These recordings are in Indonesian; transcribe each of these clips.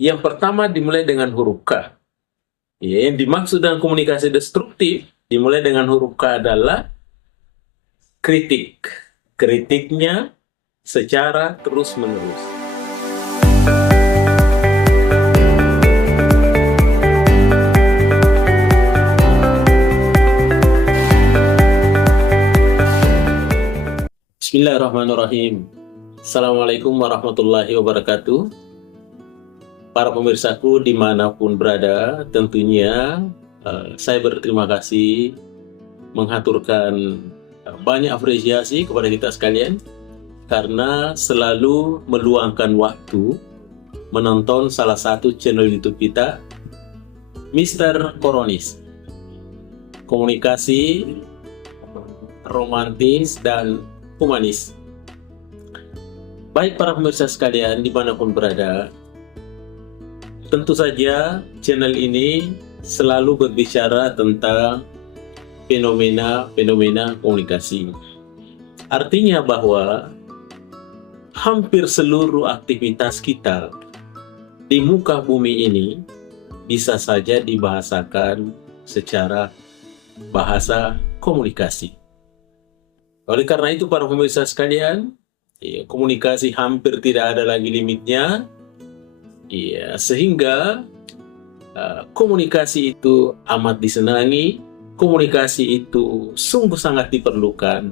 Yang pertama dimulai dengan huruf K. Ya, yang dimaksud dengan komunikasi destruktif dimulai dengan huruf K adalah kritik. Kritiknya secara terus-menerus. Bismillahirrahmanirrahim. Assalamualaikum warahmatullahi wabarakatuh. Para pemirsaku dimanapun berada, tentunya saya berterima kasih menghaturkan banyak apresiasi kepada kita sekalian karena selalu meluangkan waktu menonton salah satu channel YouTube kita, Mr. Koronis. Komunikasi romantis dan humanis. Baik para pemirsa sekalian dimanapun berada, tentu saja channel ini selalu berbicara tentang fenomena komunikasi. Artinya bahwa hampir seluruh aktivitas kita di muka bumi ini bisa saja dibahasakan secara bahasa komunikasi. Oleh karena itu para pemirsa sekalian, komunikasi hampir tidak ada lagi limitnya, sehingga komunikasi itu amat disenangi, komunikasi itu sungguh sangat diperlukan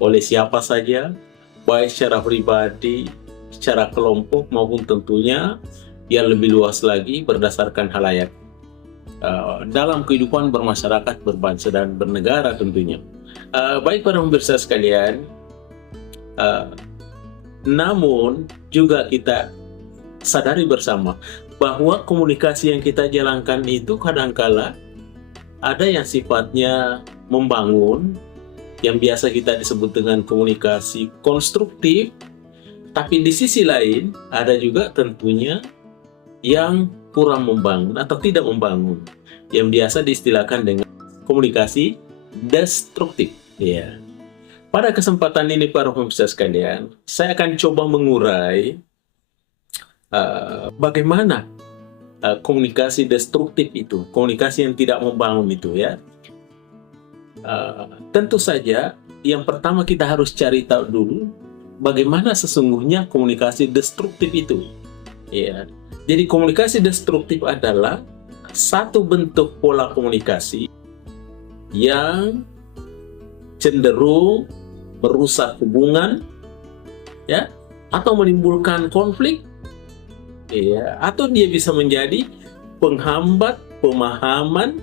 oleh siapa saja, baik secara pribadi, secara kelompok maupun tentunya yang lebih luas lagi berdasarkan halayak dalam kehidupan bermasyarakat, berbangsa dan bernegara tentunya. Baik para pemirsa sekalian, namun juga kita sadari bersama bahwa komunikasi yang kita jalankan itu kadangkala ada yang sifatnya membangun, yang biasa kita disebut dengan komunikasi konstruktif, tapi di sisi lain ada juga tentunya yang kurang membangun atau tidak membangun, yang biasa diistilahkan dengan komunikasi destruktif. Ya. Pada kesempatan ini para pemirsa sekalian, saya akan coba mengurai bagaimana komunikasi destruktif itu, komunikasi yang tidak membangun itu ya. Tentu saja yang pertama kita harus cari tahu dulu bagaimana sesungguhnya komunikasi destruktif itu. Ya. Jadi komunikasi destruktif adalah satu bentuk pola komunikasi yang cenderung merusak hubungan, ya, atau menimbulkan konflik, ya, atau dia bisa menjadi penghambat pemahaman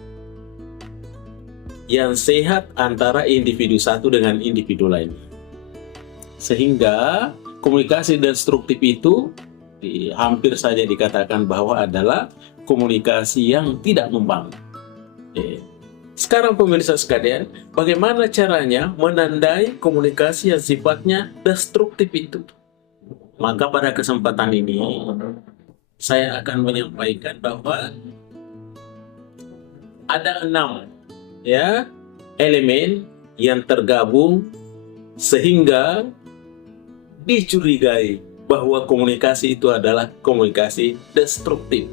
yang sehat antara individu satu dengan individu lain. Sehingga komunikasi destruktif itu hampir saja dikatakan bahwa adalah komunikasi yang tidak membangun. Sekarang pemirsa sekalian, bagaimana caranya menandai komunikasi yang sifatnya destruktif itu? Maka pada kesempatan ini saya akan menyampaikan bahwa ada 6 elemen yang tergabung sehingga dicurigai bahwa komunikasi itu adalah komunikasi destruktif.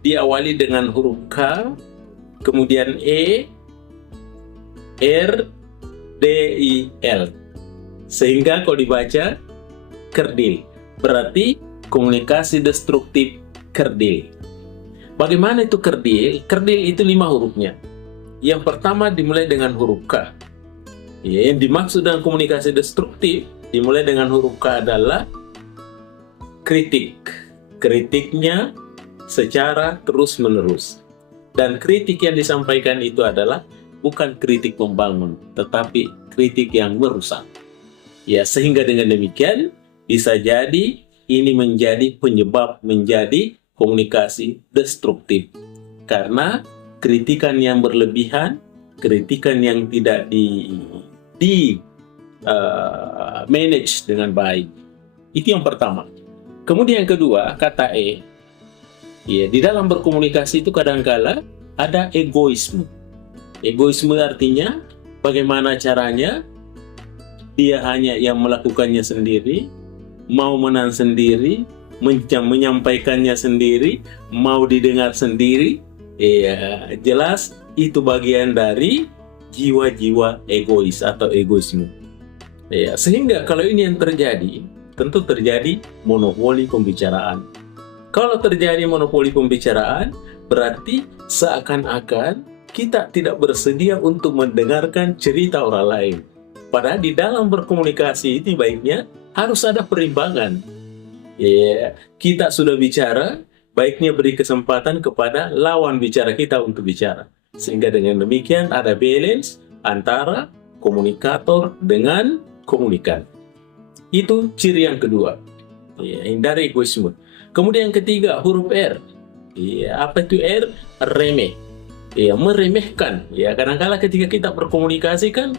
Diawali dengan huruf K, kemudian E, R, D, I, L. Sehingga kalau dibaca kerdil, berarti komunikasi destruktif kerdil. Bagaimana itu kerdil? Kerdil itu 5 hurufnya. Yang pertama dimulai dengan huruf K. Yang dimaksud dengan komunikasi destruktif dimulai dengan huruf K adalah kritik. Kritiknya secara terus-menerus. Dan kritik yang disampaikan itu adalah bukan kritik membangun, tetapi kritik yang merusak. Ya, sehingga dengan demikian bisa jadi ini menjadi penyebab menjadi komunikasi destruktif. Karena kritikan yang berlebihan, kritikan yang tidak manage dengan baik. Itu yang pertama. Kemudian yang kedua, kata E. Ya, di dalam berkomunikasi itu kadangkala ada egoisme. Egoisme artinya bagaimana caranya dia hanya yang melakukannya sendiri, mau menang sendiri, menyampaikannya sendiri, mau didengar sendiri. Ya, jelas itu bagian dari jiwa-jiwa egois atau egoisme. Ya, sehingga kalau ini yang terjadi, tentu terjadi monopoli pembicaraan. Kalau terjadi monopoli pembicaraan, berarti seakan-akan kita tidak bersedia untuk mendengarkan cerita orang lain. Padahal di dalam berkomunikasi ini baiknya harus ada perimbangan. Ya, kita sudah bicara, baiknya beri kesempatan kepada lawan bicara kita untuk bicara. Sehingga dengan demikian ada balance antara komunikator dengan komunikan. Itu ciri yang kedua. Ya, hindari egoisme. Kemudian yang ketiga, huruf R. Ya, apa itu R? Remeh. Ya, meremehkan. Ya, kadang-kala ketika kita berkomunikasi kan,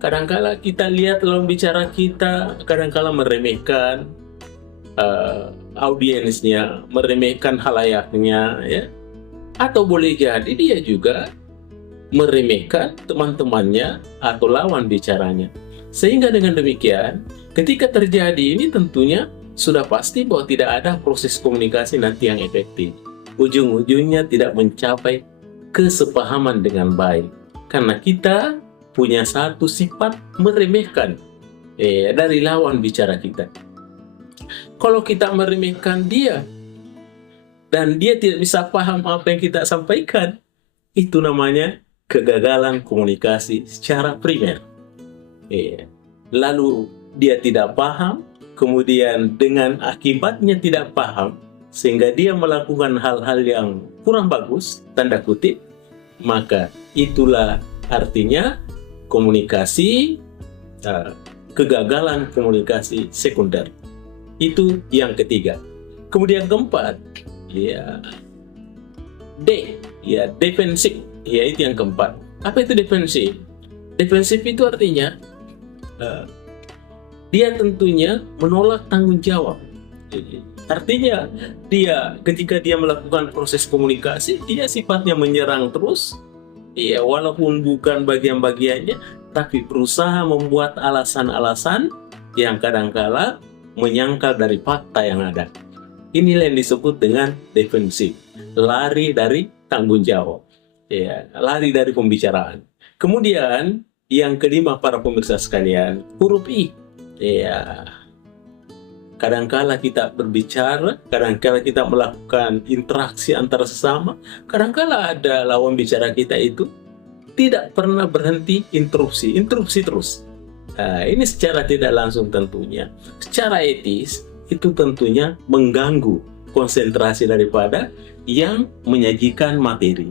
kadang-kala kita lihat lawan bicara kita, kadang-kala meremehkan audiensnya, meremehkan halayaknya, ya. Atau boleh jadi dia juga meremehkan teman-temannya atau lawan bicaranya. Sehingga dengan demikian, ketika terjadi ini tentunya sudah pasti bahwa tidak ada proses komunikasi nanti yang efektif. Ujung-ujungnya tidak mencapai kesepahaman dengan baik. Karena kita punya satu sifat meremehkan dari lawan bicara kita. Kalau kita meremehkan dia dan dia tidak bisa paham apa yang kita sampaikan, itu namanya kegagalan komunikasi secara primer. Lalu dia tidak paham, kemudian dengan akibatnya tidak paham, sehingga dia melakukan hal-hal yang kurang bagus, tanda kutip, maka itulah artinya komunikasi, kegagalan komunikasi sekunder. Itu yang ketiga. Kemudian keempat, ya D, ya defensif, ya itu yang keempat. Apa itu defensif? Defensif itu artinya dia tentunya menolak tanggung jawab. Artinya dia ketika dia melakukan proses komunikasi, dia sifatnya menyerang terus, ya walaupun bukan bagian-bagiannya, tapi berusaha membuat alasan-alasan yang kadangkala menyangkal dari fakta yang ada. Inilah yang disebut dengan defensif, lari dari tanggung jawab, ya, lari dari pembicaraan. Kemudian yang kelima para pemirsa sekalian, huruf I. Ya, kadangkala kita berbicara, kadangkala kita melakukan interaksi antara sesama, kadangkala ada lawan bicara kita itu tidak pernah berhenti interupsi terus. Nah, ini secara tidak langsung tentunya, secara etis itu tentunya mengganggu konsentrasi daripada yang menyajikan materi.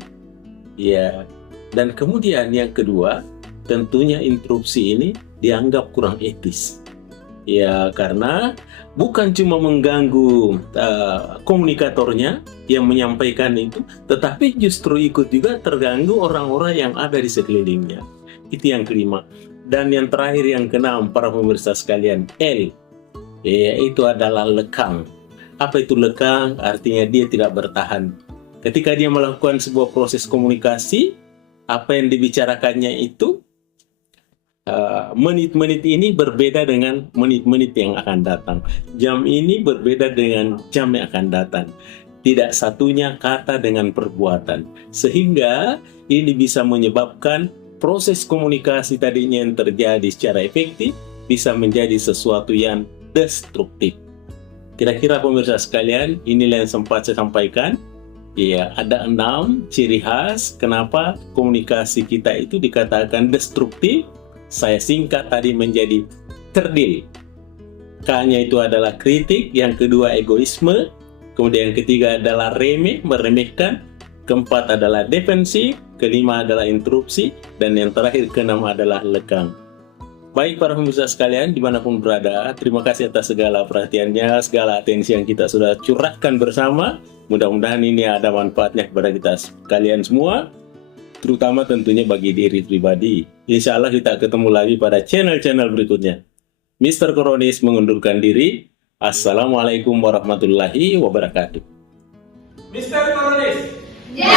Ya, dan kemudian yang kedua, tentunya interupsi ini dianggap kurang etis. Ya, karena bukan cuma mengganggu komunikatornya yang menyampaikan itu, tetapi justru ikut juga terganggu orang-orang yang ada di sekelilingnya. Itu yang kelima. Dan yang terakhir, yang keenam, para pemirsa sekalian, L, yaitu adalah lekang. Apa itu lekang? Artinya dia tidak bertahan. Ketika dia melakukan sebuah proses komunikasi, apa yang dibicarakannya itu, menit-menit ini berbeda dengan menit-menit yang akan datang. Jam ini berbeda dengan jam yang akan datang. Tidak satunya kata dengan perbuatan. Sehingga ini bisa menyebabkan proses komunikasi tadinya yang terjadi secara efektif bisa menjadi sesuatu yang destruktif. Kira-kira pemirsa sekalian, inilah yang sempat saya sampaikan. Ya, ada 6 ciri khas kenapa komunikasi kita itu dikatakan destruktif. Saya singkat tadi menjadi kerdil. K-nya itu adalah kritik, yang kedua egoisme, kemudian yang ketiga adalah remeh, meremehkan, keempat adalah defensif, kelima adalah interupsi, dan yang terakhir keenam adalah lekang. Baik para pemirsa sekalian dimanapun berada, terima kasih atas segala perhatiannya, segala atensi yang kita sudah curahkan bersama. Mudah-mudahan ini ada manfaatnya kepada kita sekalian semua, terutama tentunya bagi diri pribadi. Insya Allah kita ketemu lagi pada channel-channel berikutnya. Mr. Koronis mengundurkan diri. Assalamualaikum warahmatullahi wabarakatuh. Mr. Koronis. Ya.